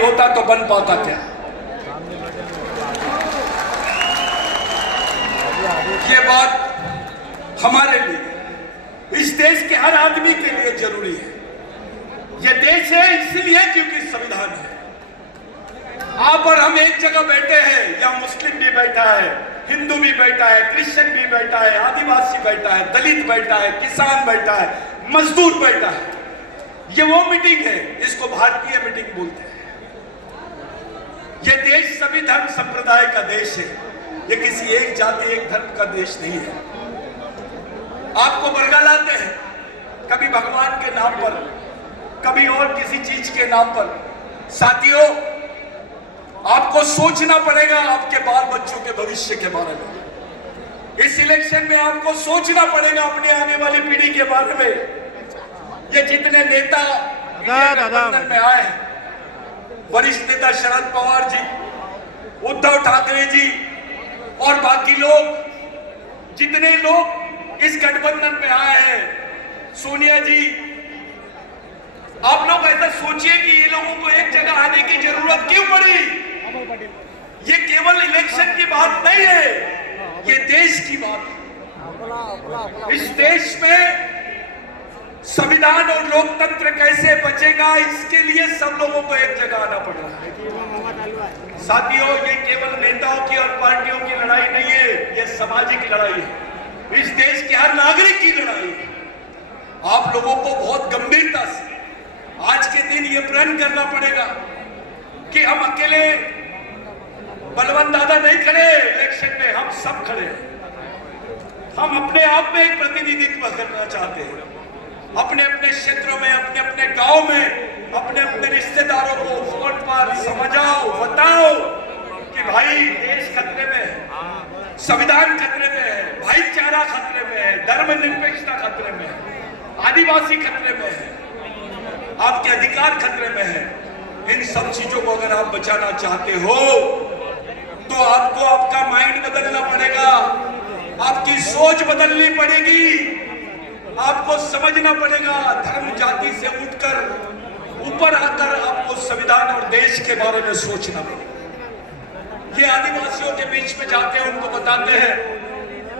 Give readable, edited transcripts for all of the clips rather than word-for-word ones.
नहीं होता तो बन पाता क्या? ये बात हमारे लिए, इस देश के हर आदमी के लिए जरूरी है। ये देश है इसलिए क्योंकि संविधान है। आप और हम एक जगह बैठे हैं, या मुस्लिम भी बैठा है, हिंदू भी बैठा है, क्रिश्चियन भी बैठा है, आदिवासी बैठा है, दलित बैठा है, किसान बैठा है, मजदूर बैठा है। ये वो मीटिंग है जिसको भारतीय मीटिंग बोलते हैं। ये देश सभी धर्म संप्रदाय का देश है। ये किसी एक जाति एक धर्म का देश नहीं है। आपको बरगलाते हैं कभी भगवान के नाम पर, कभी और किसी चीज के नाम पर। साथियों, आपको सोचना पड़ेगा आपके बाल बच्चों के भविष्य के बारे में। इस इलेक्शन में आपको सोचना पड़ेगा अपनी आने वाली पीढ़ी के बारे में। ये जितने नेता गठबंधन में आए हैं, वरिष्ठ नेता शरद पवार जी, उद्धव ठाकरे जी और बाकी लोग, जितने लोग इस गठबंधन में आए हैं, सोनिया जी, आप लोग ऐसा सोचिए कि ये लोगों को एक जगह आने की जरूरत क्यों पड़ी? ये केवल इलेक्शन की बात नहीं है, ये देश की बात है। इस देश में संविधान और लोकतंत्र कैसे बचेगा, इसके लिए सब लोगों को एक जगह आना पड़ रहा है। साथियों, ये केवल नेताओं की और पार्टियों की लड़ाई नहीं है, ये सामाजिक लड़ाई है। इस देश के हर नागरिक की लड़ाई है। आप लोगों को बहुत गंभीरता से आज के दिन ये प्रण करना पड़ेगा कि हम अकेले बलवंत दादा नहीं खड़े इलेक्शन में, हम सब खड़े हैं। हम अपने आप में एक प्रतिनिधित्व करना चाहते हैं। अपने अपने क्षेत्रों में, अपने अपने गांव में, अपने अपने रिश्तेदारों को फोन पर समझाओ, बताओ कि भाई देश खतरे में है, संविधान खतरे में है, भाईचारा खतरे में है, धर्मनिरपेक्षता खतरे में है, आदिवासी खतरे में है, आपके अधिकार खतरे में है। इन सब चीजों को अगर आप बचाना चाहते हो तो आपको आपका माइंड बदलना पड़ेगा, आपकी सोच बदलनी पड़ेगी। आपको समझना पड़ेगा, धर्म जाति से उठकर ऊपर आकर आपको संविधान और देश के बारे में सोचना पड़ेगा। ये आदिवासियों के बीच में जाते हैं, उनको बताते हैं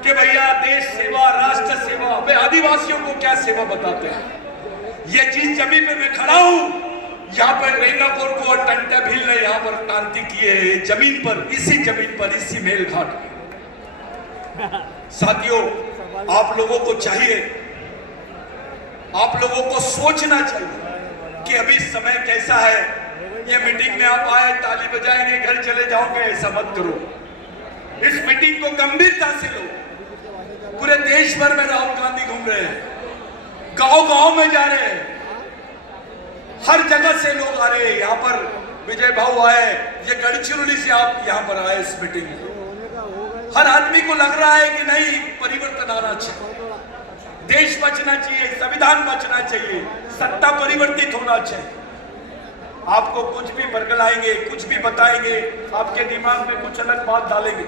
कि भैया देश सेवा, राष्ट्र सेवा। वे आदिवासियों को क्या सेवा बताते हैं? ये चीज जमीन पे मैं खड़ा हूं, यहाँ पर रेंगापुर को और टंटा भील ने यहाँ पर क्रांति की है, जमीन पर, इसी जमीन पर, इसी मेलघाट में। साथियों, आप लोगों को चाहिए, आप लोगों को सोचना चाहिए कि अभी समय कैसा है। ये मीटिंग में आप आए, ताली बजाएंगे, घर चले जाओगे, ऐसा मत करो। इस मीटिंग को गंभीरता से लो। पूरे देश भर में राहुल गांधी घूम रहे हैं, गांव गांव में जा रहे हैं, हर जगह से लोग आ रहे हैं। यहाँ पर विजय भाऊ आए, ये गढ़चिरौली से आप यहाँ पर आए इस मीटिंग में। हर आदमी को लग रहा है कि नहीं, परिवर्तन आना चाहिए, देश बचना चाहिए, संविधान बचना चाहिए, सत्ता परिवर्तित होना चाहिए। आपको कुछ भी बरगलाएंगे, कुछ भी बताएंगे, आपके दिमाग में कुछ अलग बात डालेंगे,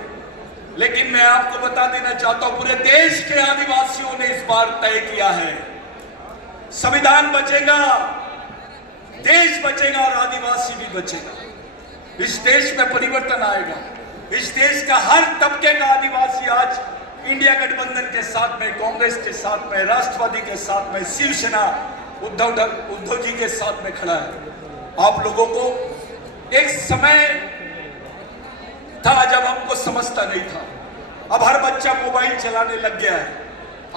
लेकिन मैं आपको बता देना चाहता हूं, पूरे देश के आदिवासियों ने इस बार तय किया है, संविधान बचेगा, देश बचेगा और आदिवासी भी बचेगा। इस देश में परिवर्तन आएगा। इस देश का हर तबके का आदिवासी आज इंडिया गठबंधन के साथ में, कांग्रेस के साथ में, राष्ट्रवादी के साथ में, शिवसेना, उद्धव जी के साथ में खड़ा है। आप लोगों को एक समय था जब हमको समझता नहीं था, अब हर बच्चा मोबाइल चलाने लग गया है।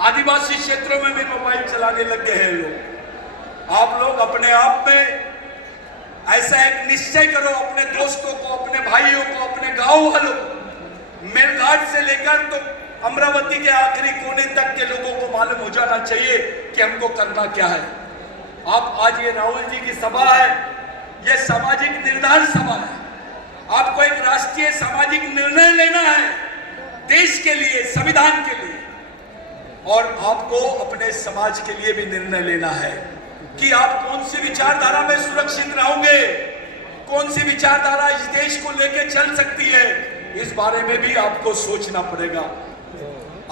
आदिवासी क्षेत्रों में भी मोबाइल चलाने लग गए हैं लोग। आप लोग अपने आप में ऐसा एक निश्चय करो, अपने दोस्तों को, अपने भाइयों को, अपने गांव वालों को, मेलघाट से लेकर तो अमरावती के आखिरी कोने तक के लोगों को मालूम हो जाना चाहिए कि हमको करना क्या है। आप आज ये राहुल जी की सभा है, ये सामाजिक निर्धार सभा है। आपको एक राष्ट्रीय सामाजिक निर्णय लेना है देश के लिए, संविधान के लिए, और आपको अपने समाज के लिए भी निर्णय लेना है कि आप कौन सी विचारधारा में सुरक्षित रहोगे, कौन सी विचारधारा इस देश को लेकर चल सकती है, इस बारे में भी आपको सोचना पड़ेगा।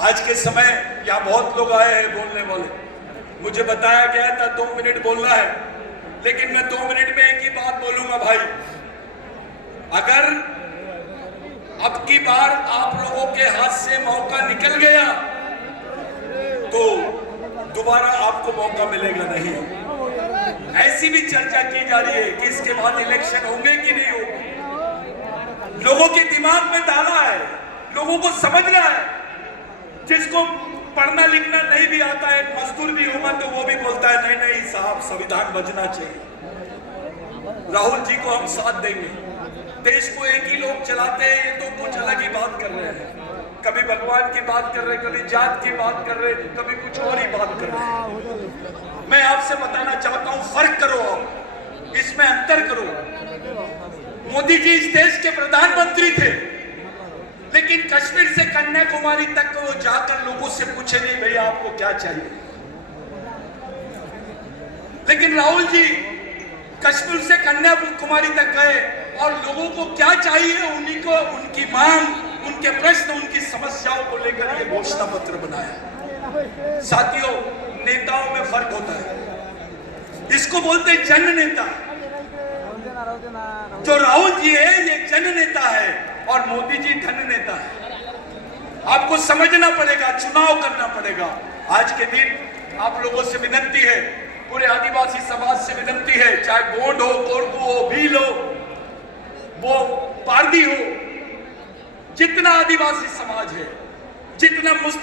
आज के समय यहाँ बहुत लोग आए हैं बोलने वाले, मुझे बताया गया था 2 मिनट बोलना है, लेकिन मैं 2 मिनट में एक ही बात बोलूंगा भाई। के हाथ से मौका निकल गया तो दोबारा आपको मौका मिलेगा नहीं। ऐसी भी चर्चा की जा रही है कि इसके बाद इलेक्शन होंगे कि नहीं होंगे। लोगों के दिमाग में डाला है, लोगों को समझ रहा है। जिसको पढ़ना लिखना नहीं भी आता है, मजदूर भी होगा तो वो भी बोलता है नहीं नहीं साहब संविधान बचना चाहिए। राहुल जी को हम साथ देंगे। देश को एक ही लोग चलाते हैं, ये तो कुछ अलग ही बात कर रहे हैं। कभी भगवान की बात कर रहे हैं, कभी जात की बात कर रहे हैं, कभी कुछ और ही बात कर रहे हैं। मैं आपसे बताना चाहता हूं, फर्क करो, आप इसमें अंतर करो। मोदी जी इस देश के प्रधानमंत्री थे, लेकिन कश्मीर से कन्याकुमारी तक वो जाकर लोगों से पूछे नहीं भैया आपको क्या चाहिए। लेकिन राहुल जी कश्मीर से कन्याकुमारी तक गए और लोगों को क्या चाहिए उन्हीं को, उनकी मांग, उनके प्रश्न, उनकी समस्याओं को लेकर ये घोषणा पत्र बनाया। साथियों, नेताओं में फर्क होता है। इसको बोलते हैं जन नेता। जो राहुल जी है ये जन नेता है और मोदी जी धन नेता है। आपको समझना पड़ेगा, चुनाव करना पड़ेगा। आज के दिन आप लोगों से विनती है, पूरे आदिवासी समाज से विनती है, चाहे गोंड हो, कोरकू हो, भील हो, वो पारदी हो, जितना आदिवासी समाज है, जितना मुस्लिम